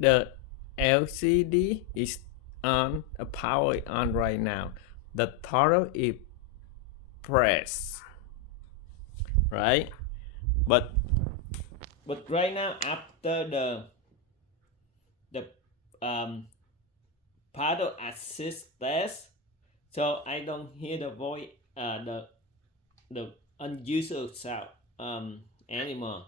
The LCD is on, power on right now. The throttle is pressed, right? But right now, after the paddle assist test, so I don't hear the voice, the unusual sound anymore.